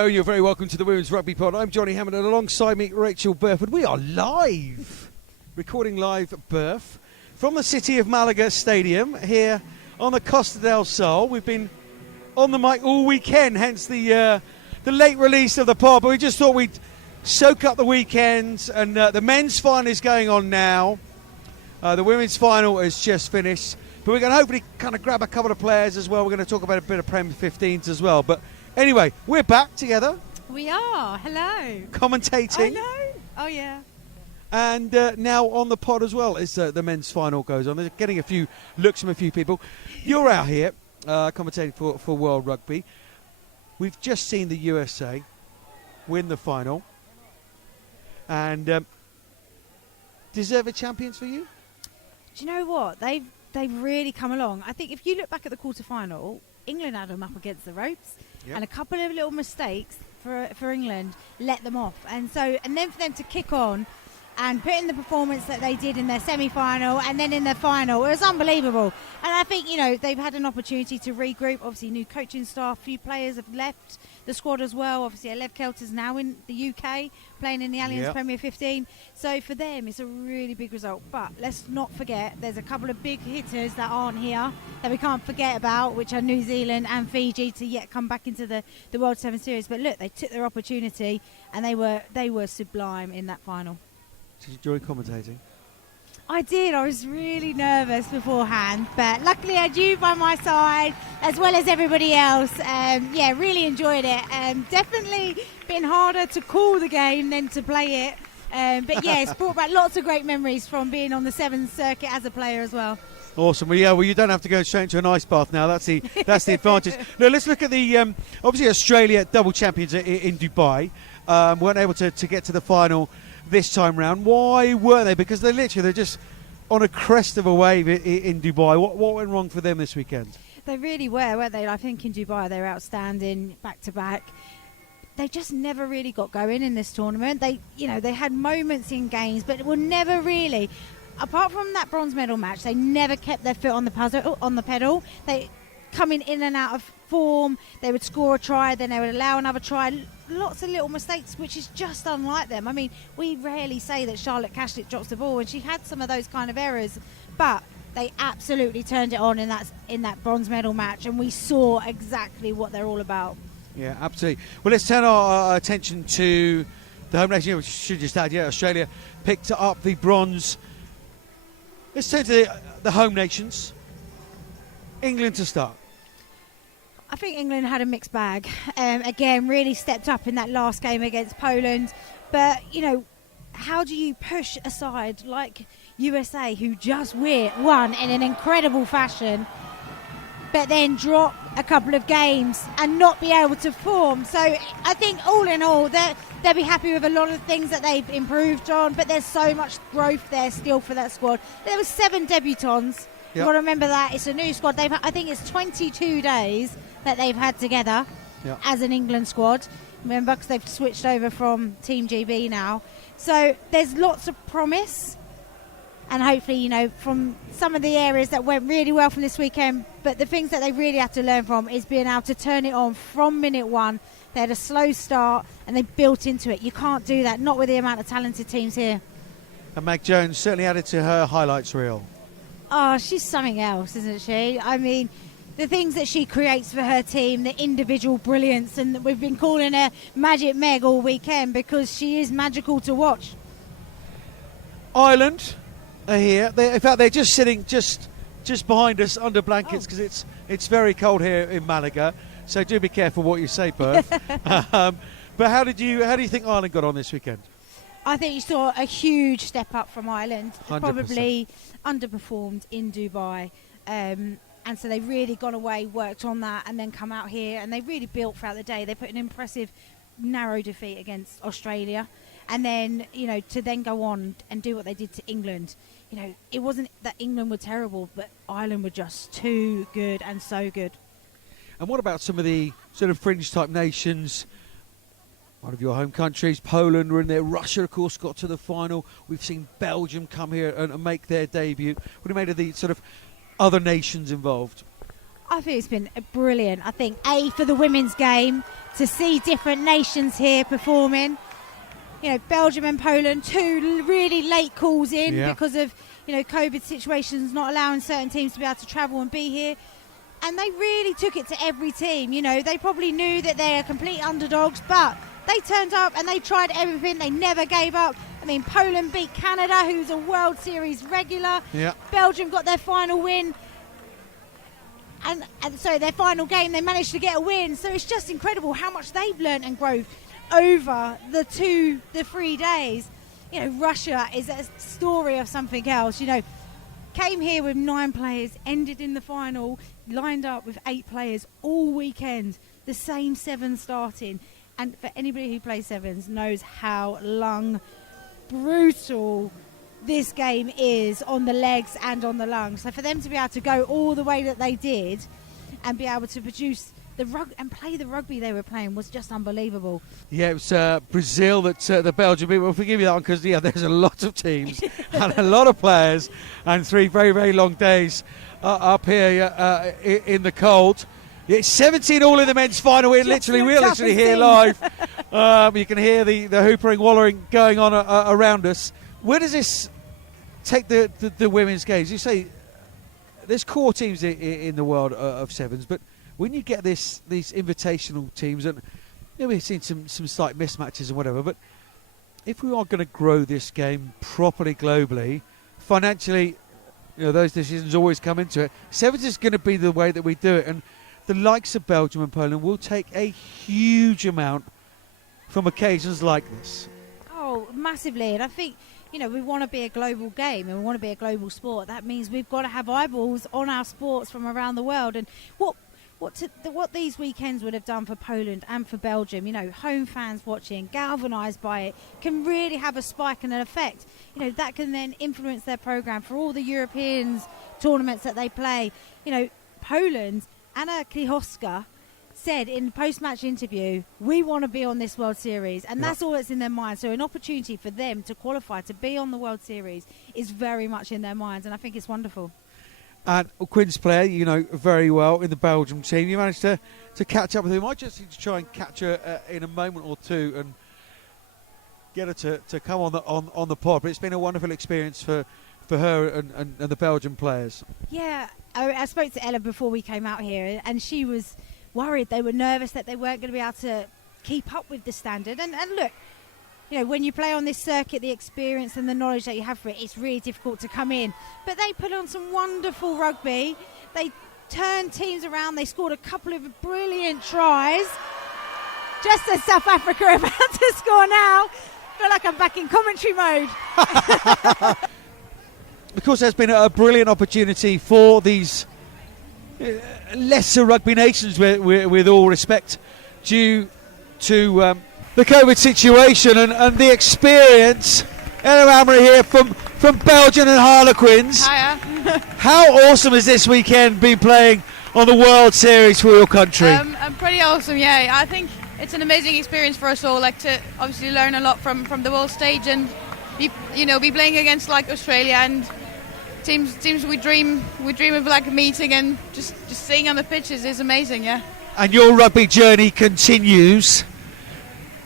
Hello, you're very welcome to the Women's Rugby Pod. I'm Johnny Hammond, and alongside me, Rachel Burford. We are live, recording live at Birth from the City of Malaga Stadium here on the Costa del Sol. We've been on the mic all weekend, hence the late release of the pod, but we just thought we'd soak up the weekend, and the men's final is going on now. The women's final has just finished, but we're going to hopefully kind of grab a couple of players as well. We're going to talk about a bit of Premier 15s as well, but anyway, we're back together. We are. Hello. Commentating. I know. Oh, yeah. And now on the pod as well as the men's final goes on. They're getting a few looks from a few people. You're out here commentating for World Rugby. We've just seen the USA win the final. And deserved champions for you? Do you know what? They've really come along. I think if you look back at the quarter-final, England had them up against the ropes. Yep. And a couple of little mistakes for England let them off. And then for them to kick on and put in the performance that they did in their semi-final and then in their final, it was unbelievable. And I think, they've had an opportunity to regroup. Obviously, new coaching staff, a few players have left the squad as well. Obviously, Lev Kelter's now in the UK, playing in the Allianz Premier 15. So for them, it's a really big result. But let's not forget, there's a couple of big hitters that aren't here that we can't forget about, which are New Zealand and Fiji, to yet come back into the World 7 Series. But look, they took their opportunity and they were sublime in that final. Did you enjoy commentating? I did. I was really nervous beforehand, but luckily I had you by my side as well as everybody else. Really enjoyed it. Definitely been harder to call the game than to play it. But yeah, it's brought back lots of great memories from being on the 7 circuit as a player as well. Awesome. Well, you don't have to go straight into an ice bath now. That's the advantage. Now, let's look at the obviously Australia double champions in Dubai. Weren't able to get to the final this time round. Why weren't they? Because they're just on a crest of a wave in Dubai. What went wrong for them this weekend? They really were, weren't they? I think in Dubai they were outstanding back to back. They just never really got going in this tournament. They had moments in games, but it were never really. Apart from that bronze medal match, they never kept their foot on the pedal. They coming in and out of form. They would score a try, then they would allow another try. Lots of little mistakes, which is just unlike them. I mean, we rarely say that Charlotte Cashlett drops the ball, and she had some of those kind of errors, but they absolutely turned it on in that bronze medal match, and we saw exactly what they're all about. Yeah, absolutely. Well, let's turn our attention to the home nation. We should just add, Australia picked up the bronze. Let's turn to the home nations. England to start. I think England had a mixed bag. Again, really stepped up in that last game against Poland. But, how do you push aside like USA, who just won in an incredible fashion, but then drop a couple of games and not be able to form? So I think all in all, they'll be happy with a lot of things that they've improved on, but there's so much growth there still for that squad. There were 7 debutants. Yep. You've got to remember that. It's a new squad. I think it's 22 days that they've had together as an England squad. Remember, because they've switched over from Team GB now. So there's lots of promise. And hopefully, from some of the areas that went really well from this weekend, but the things that they really have to learn from is being able to turn it on from minute one. They had a slow start and they built into it. You can't do that, not with the amount of talented teams here. And Mag Jones certainly added to her highlights reel. Oh, she's something else, isn't she? I mean, the things that she creates for her team, the individual brilliance, and we've been calling her Magic Meg all weekend because she is magical to watch. Ireland are here. In fact, they're just sitting just behind us under blankets because it's very cold here in Malaga. So do be careful what you say, Perth. But how do you think Ireland got on this weekend? I think you saw a huge step up from Ireland. 100%. Probably underperformed in Dubai. And so they really gone away, worked on that, and then come out here, and they really built throughout the day. They put an impressive narrow defeat against Australia, and then to then go on and do what they did to England. It wasn't that England were terrible, but Ireland were just too good and so good. And what about some of the sort of fringe type nations? One of your home countries, Poland, were in there. Russia, of course, got to the final. We've seen Belgium come here and make their debut. What do you make of the sort of other nations involved? I think it's been brilliant. I think, for the women's game, to see different nations here performing. You know, Belgium and Poland, 2 really late calls in because of, COVID situations not allowing certain teams to be able to travel and be here. And they really took it to every team. They probably knew that they're complete underdogs, but they turned up and they tried everything. They never gave up. I mean, Poland beat Canada, who's a World Series regular. Yeah. Belgium got their final win. And so their final game, they managed to get a win. So it's just incredible how much they've learned and grown over the 3 days. Russia is a story of something else. Came here with 9 players, ended in the final, lined up with 8 players all weekend, the same 7 starting. And for anybody who plays sevens knows how brutal this game is on the legs and on the lungs. So for them to be able to go all the way that they did and be able to produce and play the rugby they were playing was just unbelievable. Yeah, it was Brazil that the Belgian people will forgive you that one, because there's a lot of teams and a lot of players and 3 very, very long days up here in the cold. It's 17 all in the men's final. We're literally here live. You can hear the hoopering, wallering going on around us. Where does this take the women's games? You say there's core teams in the world of sevens, but when you get these invitational teams, and we've seen some slight mismatches and whatever, but if we are going to grow this game properly globally, financially, those decisions always come into it. Sevens is going to be the way that we do it, and the likes of Belgium and Poland will take a huge amount from occasions like this. Oh, massively. And I think, we want to be a global game and we want to be a global sport. That means we've got to have eyeballs on our sports from around the world. And what these weekends would have done for Poland and for Belgium, home fans watching, galvanised by it, can really have a spike and an effect. That can then influence their programme for all the European tournaments that they play. Poland, Anna Klichowska, said in the post-match interview, we want to be on this World Series, and that's all that's in their mind. So an opportunity for them to qualify to be on the World Series is very much in their minds, and I think it's wonderful. And Quinn's player, very well in the Belgium team. You managed to catch up with him. I just need to try and catch her in a moment or two and get her to come on the pod. But it's been a wonderful experience for her and the Belgian players. Yeah, I spoke to Ella before we came out here, and she was worried. They were nervous that they weren't going to be able to keep up with the standard. And look, when you play on this circuit, the experience and the knowledge that you have for it, it's really difficult to come in. But they put on some wonderful rugby. They turned teams around. They scored a couple of brilliant tries. Just as South Africa are about to score now. I feel like I'm back in commentary mode. Of course, there's been a brilliant opportunity for these lesser rugby nations, with all respect, due to the COVID situation and the experience. Ella Amory here from Belgium and Harlequins. Hiya. How awesome has this weekend been playing on the World Series for your country? Pretty awesome, yeah. I think it's an amazing experience for us all, to obviously learn a lot from the world stage and be playing against Australia and teams we dream of meeting, and just seeing on the pitches is amazing, yeah. And your rugby journey continues.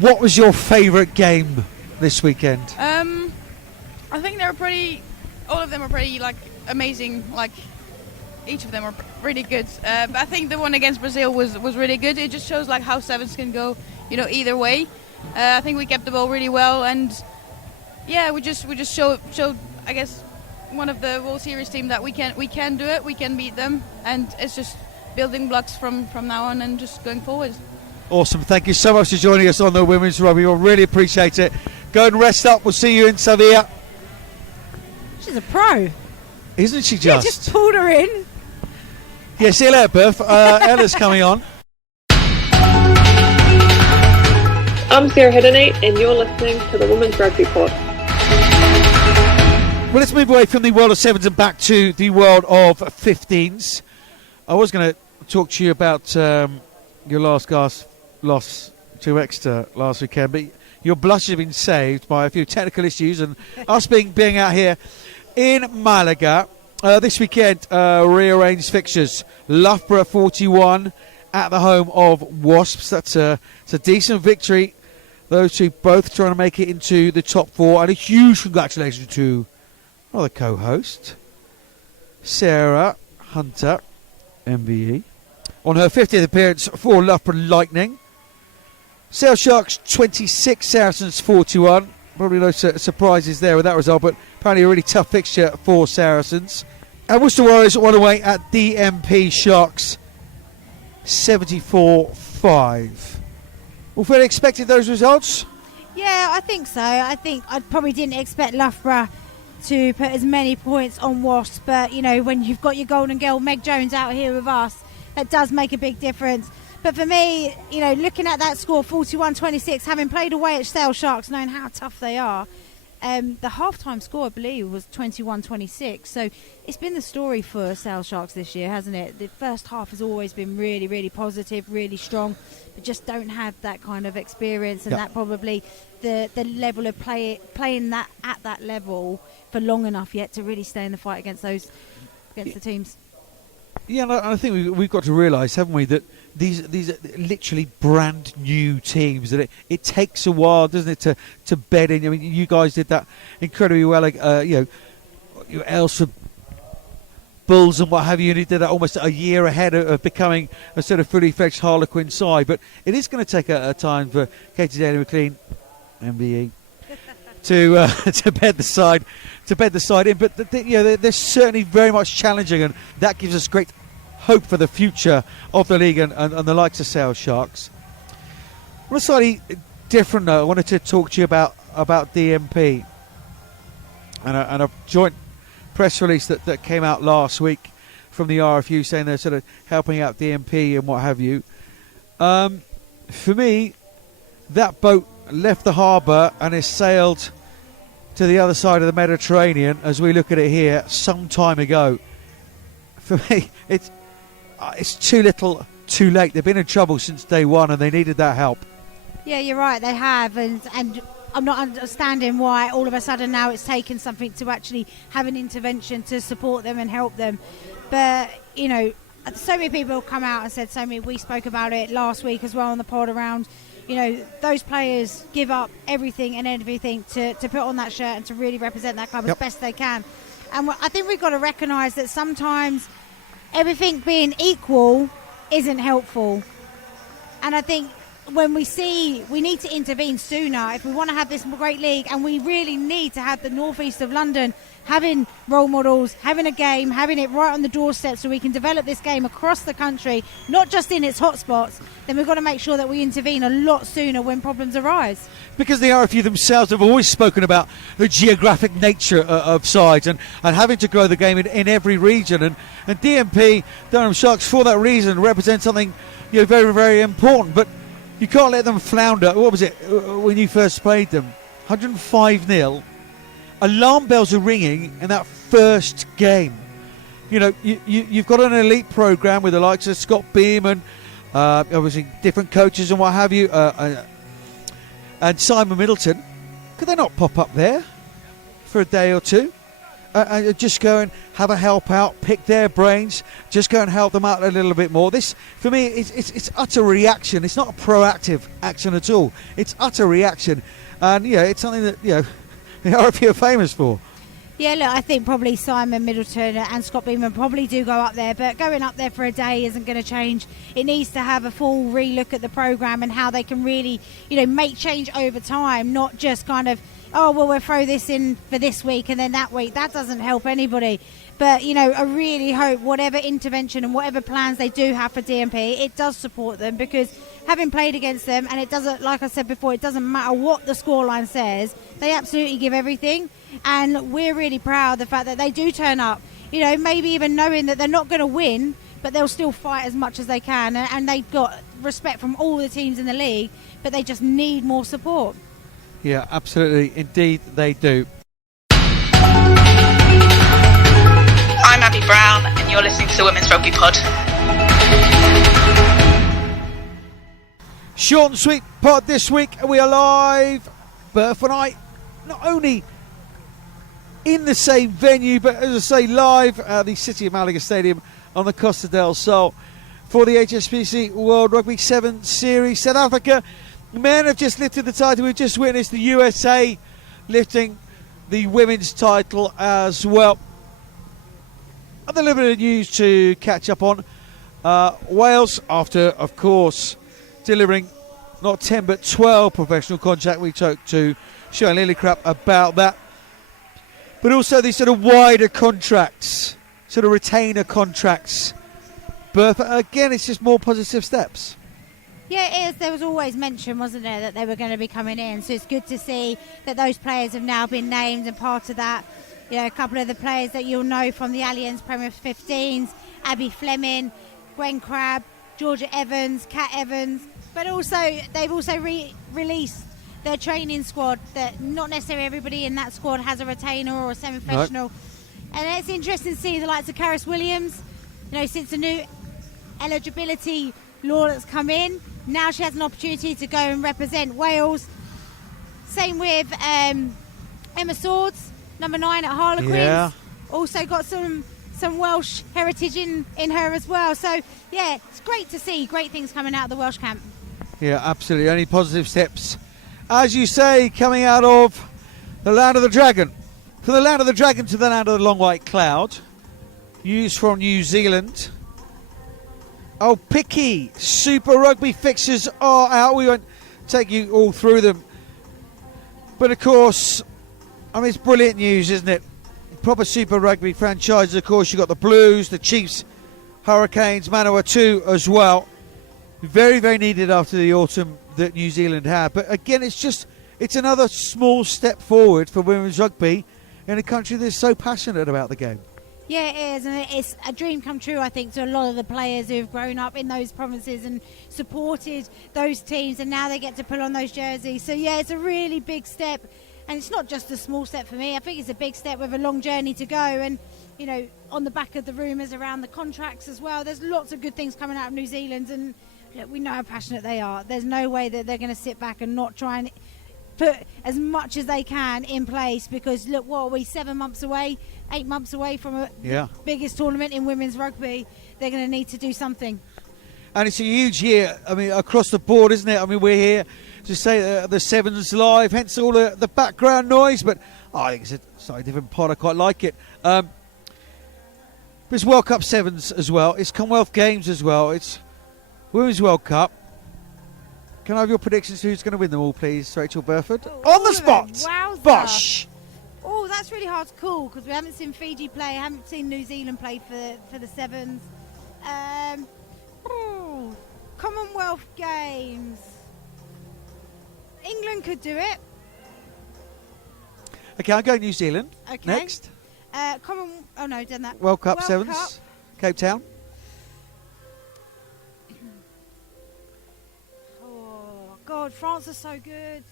What was your favourite game this weekend? I think all of them are pretty amazing. Each of them are really good. But I think the one against Brazil was really good. It just shows how sevens can go, either way. I think we kept the ball really well, and yeah, we just showed I guess one of the World Series team that we can do it, we can beat them, and it's just building blocks from now on and just going forward. Awesome, thank you so much for joining us on the Women's Rugby. We'll really appreciate it. Go and rest up, we'll see you in Sevilla. She's a pro. Isn't she just? Yeah, just pulled her in. Yeah, see you later, Beth. Ella's coming on. I'm Sarah Hiddenate, and you're listening to the Women's Rugby Pod. Well, let's move away from the world of sevens and back to the world of 15s. I was going to talk to you about your loss to Exeter last weekend, but your blush has been saved by a few technical issues and us being out here in Malaga. This weekend, rearranged fixtures. Loughborough 41 at the home of Wasps. It's a decent victory. Those two both trying to make it into the top 4. And a huge congratulations to the co-host, Sarah Hunter, MBE, on her 50th appearance for Loughborough Lightning. Sale Sharks 26, Saracens 41. Probably no surprises there with that result, but apparently a really tough fixture for Saracens. And Worcester Warriors won away at DMP Sharks 74-5. Well, fairly expected those results? Yeah, I think so. I think I probably didn't expect Loughborough to put as many points on Wasps, but you know, when you've got your golden girl Meg Jones out here with us, that does make a big difference. But for me, you know, looking at that score, 41-26, having played away at Sale Sharks, knowing how tough they are, the half-time score, I believe, was 21-26. So it's been the story for Sale Sharks this year, hasn't it? The first half has always been really, really positive, really strong, but just don't have that kind of experience and that probably the level of playing that at that level for long enough yet to really stay in the fight against the teams. Yeah, and I think we've got to realise, haven't we, that these are literally brand new teams. That it takes a while, doesn't it, to bed in. I mean, you guys did that incredibly well. Aylesford Bulls and what have you, and you did that almost a year ahead of becoming a sort of fully fledged Harlequin side. But it is going to take a time for Katie Daly McLean, MBE, to bed the side in. But they're certainly very much challenging, and that gives us great hope for the future of the league and the likes of Sale Sharks. On a slightly different note, I wanted to talk to you about DMP and a joint press release that came out last week from the RFU saying they're sort of helping out DMP and what have you. For me, that boat left the harbour and has sailed to the other side of the Mediterranean, as we look at it here, some time ago. For me, it's too little, too late. They've been in trouble since day one, and they needed that help. Yeah, you're right. They have, and I'm not understanding why all of a sudden now it's taken something to actually have an intervention to support them and help them. But you know, so many people have come out and said so many. We spoke about it last week as well on the pod around. You know, those players give up everything and everything to put on that shirt and to really represent that club as best they can. And I think we've got to recognise that sometimes everything being equal isn't helpful. And I think when we need to intervene sooner if we want to have this great league, and we really need to have the northeast of London having role models, having a game, having it right on the doorstep so we can develop this game across the country, not just in its hotspots. Then we've got to make sure that we intervene a lot sooner when problems arise. Because the RFU themselves have always spoken about the geographic nature of sides and having to grow the game in every region. And DMP, Durham Sharks, for that reason, represent something very, very important. But you can't let them flounder. What was it when you first played them? 105-0. Alarm bells are ringing in that first game. You've got an elite program with the likes of Scott Beeman, obviously different coaches and what have you, and Simon Middleton. Could they not pop up there for a day or two and just go and have a help out, pick their brains, just go and help them out a little bit more? This, for me, it's utter reaction. It's not a proactive action at all. It's utter reaction, and it's something that the RFU are famous for. Yeah, look, I think probably Simon Middleton and Scott Beeman probably do go up there, but going up there for a day isn't going to change. It needs to have a full relook at the programme and how they can really, make change over time, not just kind of, we'll throw this in for this week and then that week. That doesn't help anybody. But, I really hope whatever intervention and whatever plans they do have for DMP, it does support them, because having played against them, and it doesn't, like I said before, it doesn't matter what the scoreline says, they absolutely give everything. And we're really proud of the fact that they do turn up, maybe even knowing that they're not going to win, but they'll still fight as much as they can. And they've got respect from all the teams in the league, but they just need more support. Yeah, absolutely. Indeed, they do. I'm Abby Brown, and you're listening to the Women's Rugby Pod. Short and sweet pod this week. We are live. Berth and I not only in the same venue, but as I say, live at the City of Malaga Stadium on the Costa del Sol for the HSBC World Rugby 7 Series. South Africa men have just lifted the title. We've just witnessed the USA lifting the women's title as well. And a little bit of news to catch up on. Wales, after, of course, delivering not 10 but 12 professional contracts, we talked to Shane Lillicrap about that. But also these sort of wider contracts, sort of retainer contracts. But again, it's just more positive steps. Yeah, it is. There was always mention, wasn't there, that they were going to be coming in. So it's good to see that those players have now been named and part of that. You know, a couple of the players that you'll know from the Allianz Premier 15s, Abby Fleming, Gwen Crabb, Georgia Evans, Kat Evans. But also, they've also released their training squad, that not necessarily everybody in that squad has a retainer or a semi-professional. No. And it's interesting to see the likes of Karis Williams, you know, since the new eligibility law that's come in, now she has an opportunity to go and represent Wales. Same with Emma Swords, number 9 at Harlequins. Yeah. Also got some Welsh heritage in her as well. So, yeah, it's great to see great things coming out of the Welsh camp. Yeah, absolutely. Only positive steps, as you say, coming out of the land of the dragon. From the land of the dragon to the land of the long white cloud. News from New Zealand. Oh, picky Super Rugby fixtures are out. We won't take you all through them. But of course, I mean, it's brilliant news, isn't it? Proper Super Rugby franchises, of course. You've got the Blues, the Chiefs, Hurricanes, Manawatu as well. Very, very needed after the autumn that New Zealand had. But again, it's another small step forward for women's rugby in a country that's so passionate about the game. Yeah, it is, and it's a dream come true, I think, to a lot of the players who've grown up in those provinces and supported those teams, and now they get to put on those jerseys. So, yeah, it's a really big step, and it's not just a small step for me. I think it's a big step with a long journey to go, and, you know, on the back of the rumours around the contracts as well, there's lots of good things coming out of New Zealand, and look, we know how passionate they are. There's no way that they're going to sit back and not try and put as much as they can in place, because look, what are we, 7 months away, 8 months away from the biggest tournament in women's rugby? They're going to need to do something. And it's a huge year, I mean, across the board, isn't it? I mean, we're here to say the Sevens live, hence all the background noise, but I think it's a slightly different pod. I quite like it. It's World Cup Sevens as well, it's Commonwealth Games as well, it's Women's World Cup. Can I have your predictions who's going to win them all, please, Rachel Burford? On the spot! Wowza. Bosh! Oh, that's really hard to call, because we haven't seen Fiji play, haven't seen New Zealand play for the Sevens. Commonwealth Games. England could do it. Okay, I'll go New Zealand. Okay. Next. Done that. World Cup World Sevens. Cup. Cape Town. Oh, God, France are so good.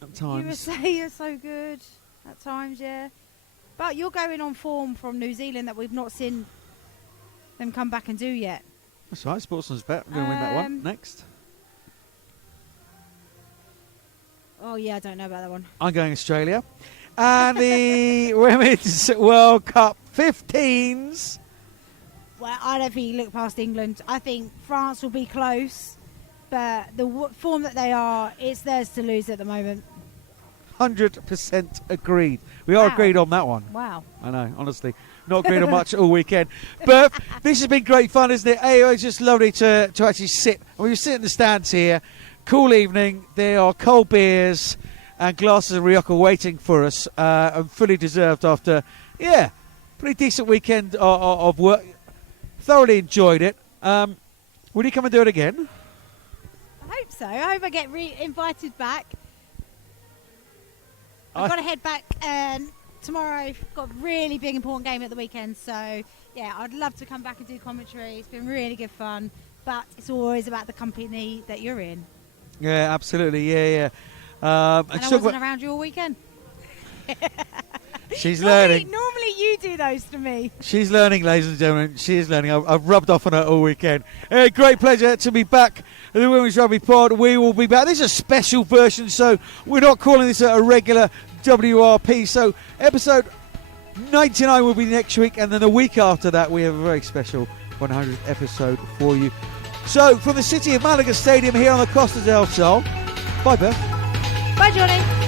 At times. USA are so good. At times, yeah. But you're going on form from New Zealand that we've not seen them come back and do yet. That's right, Sportsman's bet. I'm going to win that one. Next. Oh, yeah, I don't know about that one. I'm going Australia. And the Women's World Cup 15s. Well, I don't think you look past England. I think France will be close, but the form that they are, it's theirs to lose at the moment. 100% agreed. We are agreed on that one. Wow. I know, honestly. Not agreed on much all weekend. But this has been great fun, isn't it? It's just lovely to actually sit. We sit in the stands here. Cool evening. There are cold beers and glasses of Rioja waiting for us. And fully deserved after, pretty decent weekend of work. Thoroughly enjoyed it. Will you come and do it again? I hope so. I hope I get invited back. I've got to head back tomorrow. Got a really big important game at the weekend, so yeah, I'd love to come back and do commentary. It's been really good fun, but it's always about the company that you're in. Yeah, absolutely. Yeah. And I wasn't around you all weekend. She's learning. Normally you do those to me. She's learning, ladies and gentlemen. She is learning. I've rubbed off on her all weekend. Great pleasure to be back at the Women's Rugby Pod. We will be back. This is a special version, so we're not calling this a regular WRP. So episode 99 will be next week, and then the week after that we have a very special 100th episode for you. So from the city of Malaga Stadium here on the Costa del Sol, bye Beth. Bye, Johnny.